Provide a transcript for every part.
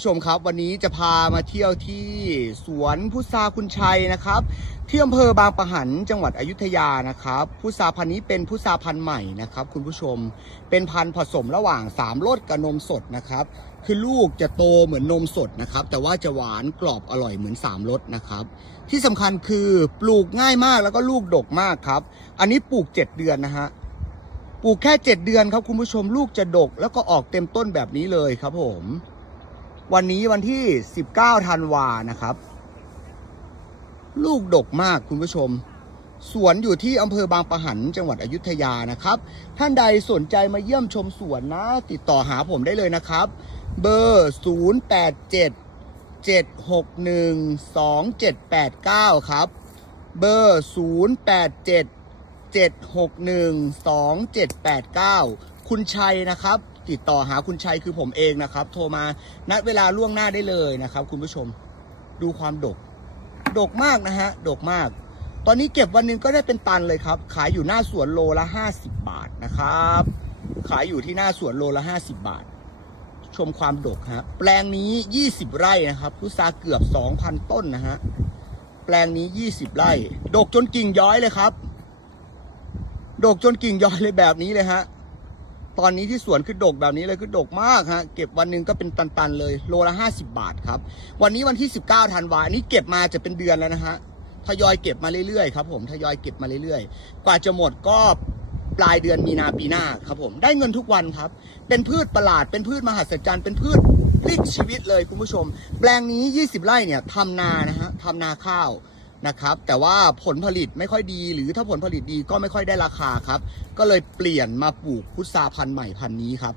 ผู้ชมครับวันนี้จะพามาเที่ยวที่สวนพุทราคุณชัยนะครับที่อำเภอบางปะหันจังหวัดอยุธยานะครับพุทราพันธุ์นี้เป็นพุทราพันธุ์ใหม่นะครับ คุณผู้ชมเป็นพันธุ์ผสมระหว่างสามรสกับนมสดนะครับ คือลูกจะโตเหมือนนมสดนะครับ แต่ว่าจะหวานกรอบอร่อยเหมือนสามรสนะครับ ที่สำคัญคือปลูกง่ายมากแล้วก็ลูกดกมากครับ อันนี้ปลูก7เดือนนะฮะปลูกแค่7เดือนครับคุณผู้ชมลูกจะดก แล้วก็ออกเต็มต้นแบบนี้เลยครับผม วันนี้วันที่ 19ธันวานะครับ ลูกดกมากคุณผู้ชม สวนอยู่ที่อำเภอบางปะหันจังหวัดอยุธยานะครับ ท่านใดสนใจมาเยี่ยมชมสวนนะ ติดต่อหาผมได้เลยนะครับ เบอร์ 087 761 2789 ครับ เบอร์ 087 761 2789 คุณชัยนะครับ ติดต่อหาคุณชัยคือผมเองนะครับ โทรมานัดเวลาล่วงหน้าได้เลยนะครับ คุณผู้ชมดูความดก ดกมากนะฮะ ดกมาก ตอนนี้เก็บวันหนึงก็ได้เป็นตันเลยครับ ขายอยู่หน้าสวนโลละ 50 บาทนะครับ ขายอยู่ที่หน้าสวนโลละ 50 บาท ชมความดกฮะ แปลงนี้ 20 ไร่นะครับพุทราเกือบ 2,000 ต้นนะฮะ แปลงนี้ 20 ไร่ ดกจนกิ่งย้อยเลยครับ ดกจนกิ่งย้อยเลยแบบนี้เลยฮะ ตอนนี้ที่สวนคือดกแบบนี้เลยคือดกมากฮะเก็บวันหนึ่งก็เป็นตันๆเลยโลละ 50 บาทครับ วันนี้วันที่ 19ธันวาอันนี้เก็บมาจะเป็นเดือนแล้วนะฮะทยอยเก็บมาเรื่อยๆครับผมทยอยเก็บมาเรื่อยๆ กว่าจะหมดก็ปลายเดือนมีนาปีหน้าครับผมได้เงินทุกวันครับ เป็นพืชประหลาดเป็นพืชมหัศจรรย์เป็นพืชพลิกชีวิตเลยคุณผู้ชม แปลงนี้ 20 ไร่เนี่ยทำนานะฮะทำนาข้าว นะครับ แต่ว่าผลผลิตไม่ค่อยดี หรือถ้าผลผลิตดีก็ไม่ค่อยได้ราคาครับ ก็เลยเปลี่ยนมาปลูกพุทราพันธุ์ใหม่พันธุ์นี้ครับ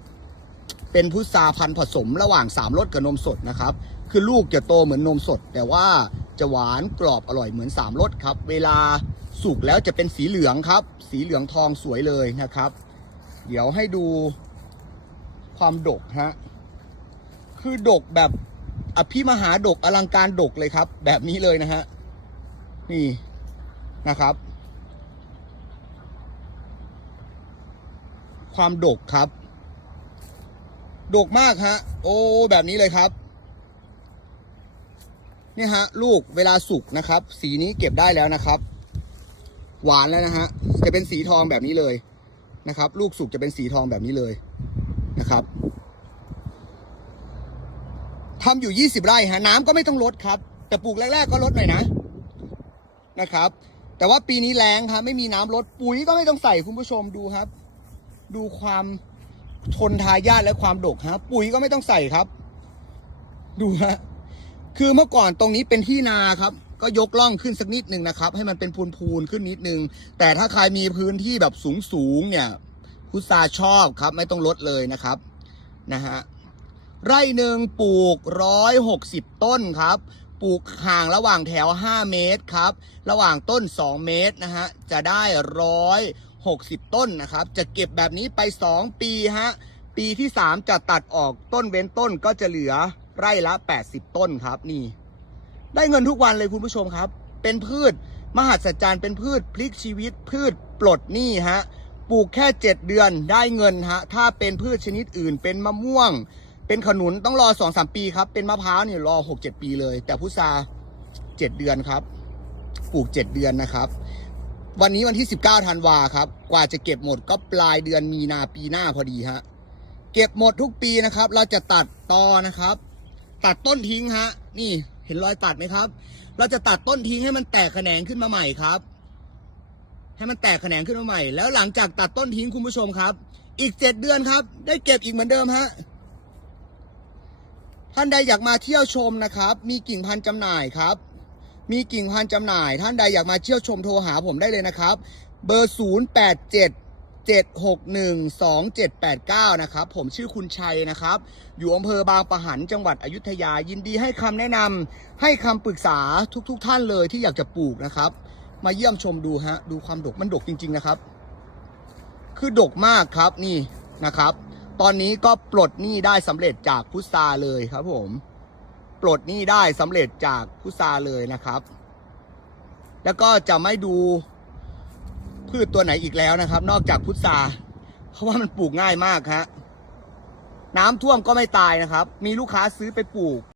เป็นพุทราพันธุ์ผสมระหว่างสามรสกับนมสดนะครับ คือลูกจะโตเหมือนนมสด แต่ว่าจะหวานกรอบอร่อยเหมือนสามรสครับ เวลาสุกแล้วจะเป็นสีเหลืองครับ สีเหลืองทองสวยเลยนะครับ เดี๋ยวให้ดูความดกฮะ คือดกแบบอภิมหาดกอลังการดกเลยครับ แบบนี้เลยนะฮะ นี่นะครับ ความดกครับ ดกมากฮะ โอ้แบบนี้เลยครับนี่ฮะ ลูกเวลาสุกนะครับ สีนี้เก็บได้แล้วนะครับ หวานแล้วนะฮะ จะเป็นสีทองแบบนี้เลยนะครับ ลูกสุกจะเป็นสีทองแบบนี้เลยนะครับทำอยู่ 20 ไร่ฮะ น้ำก็ไม่ต้องลดครับ แต่ปลูกแรก ๆ ก็ลดหน่อยนะ นะครับ แต่ว่าปีนี้แรงครับไม่มีน้ำลดปุ๋ยก็ไม่ต้องใส่คุณผู้ชมดูครับ ดูความทนทายาทและความดกฮะปุ๋ยก็ไม่ต้องใส่ครับ ดูฮะคือเมื่อก่อนตรงนี้เป็นที่นาครับ ก็ยกล่องขึ้นสักนิดหนึ่งนะครับ ให้มันเป็นพูนๆขึ้นนิดนึง แต่ถ้าใครมีพื้นที่แบบสูงๆเนี่ยพุทราชอบครับ ไม่ต้องลดเลยนะครับนะฮะไร่หนึ่งปลูกร้อยหกสิบต้นครับ ปลูกห่างระหว่างแถว 5 เมตรครับ ระหว่างต้น 2 เมตรนะฮะ จะได้ร้อยหกสิบต้นนะครับ จะเก็บแบบนี้ไป 2 ปีฮะ ปีที่ 3 จะตัดออกต้นเว้นต้นก็จะเหลือไร่ละ 80 ต้นครับนี่ ได้เงินทุกวันเลยคุณผู้ชมครับ เป็นพืชมหัศจรรย์เป็นพืชพลิกชีวิต พืชปลดหนี้ฮะ ปลูกแค่ 7 เดือนได้เงินฮะ ถ้าเป็นพืชชนิดอื่นเป็นมะม่วง เป็นขนุนต้องรอ2-3ปีครับ เป็นมะพร้าวเนี่ยรอ6-7ปีเลย แต่พุทรา7เดือนครับ ปลูก7เดือนนะครับ วันนี้วันที่19ธันวาครับ กว่าจะเก็บหมดก็ปลายเดือนมีนาปีหน้าพอดีฮะ เก็บหมดทุกปีนะครับ เราจะตัดตอนะครับ ตัดต้นทิ้งฮะ นี่เห็นรอยตัดไหมครับ เราจะตัดต้นทิ้งให้มันแตกแขนงขึ้นมาใหม่ครับ ให้มันแตกแขนงขึ้นมาใหม่ แล้วหลังจากตัดต้นทิ้งคุณผู้ชมครับ อีกเจ็ดเดือนครับ ได้เก็บอีกเหมือนเดิมฮะ ท่านใดอยากมาเที่ยวชมนะครับ มีกิ่งพันธุ์จำหน่ายครับ มีกิ่งพันธุ์จำหน่าย ท่านใดอยากมาเที่ยวชมโทรหาผมได้เลยนะครับ เบอร์ 0 8 7 7 6 1 2 7 8 9 นะครับ ผมชื่อคุณชัยนะครับ อยู่อำเภอบางปะหันจังหวัดอยุธยา ยินดีให้คำแนะนำให้คำปรึกษาทุกๆทท่านเลยที่อยากจะปลูกนะครับ มาเยี่ยมชมดูฮะ ดูความดกมันดกจริง ๆ นะครับ คือดกมากครับนี่นะครับ ตอนนี้ก็ปลดหนี้ได้สำเร็จจากพุทราเลยครับผม ปลดหนี้ได้สำเร็จจากพุทราเลยนะครับ แล้วก็จะไม่ดูพืชตัวไหนอีกแล้วนะครับ นอกจากพุทราเพราะว่ามันปลูกง่ายมากฮะน้ำท่วมก็ไม่ตายนะครับ มีลูกค้าซื้อไปปลูก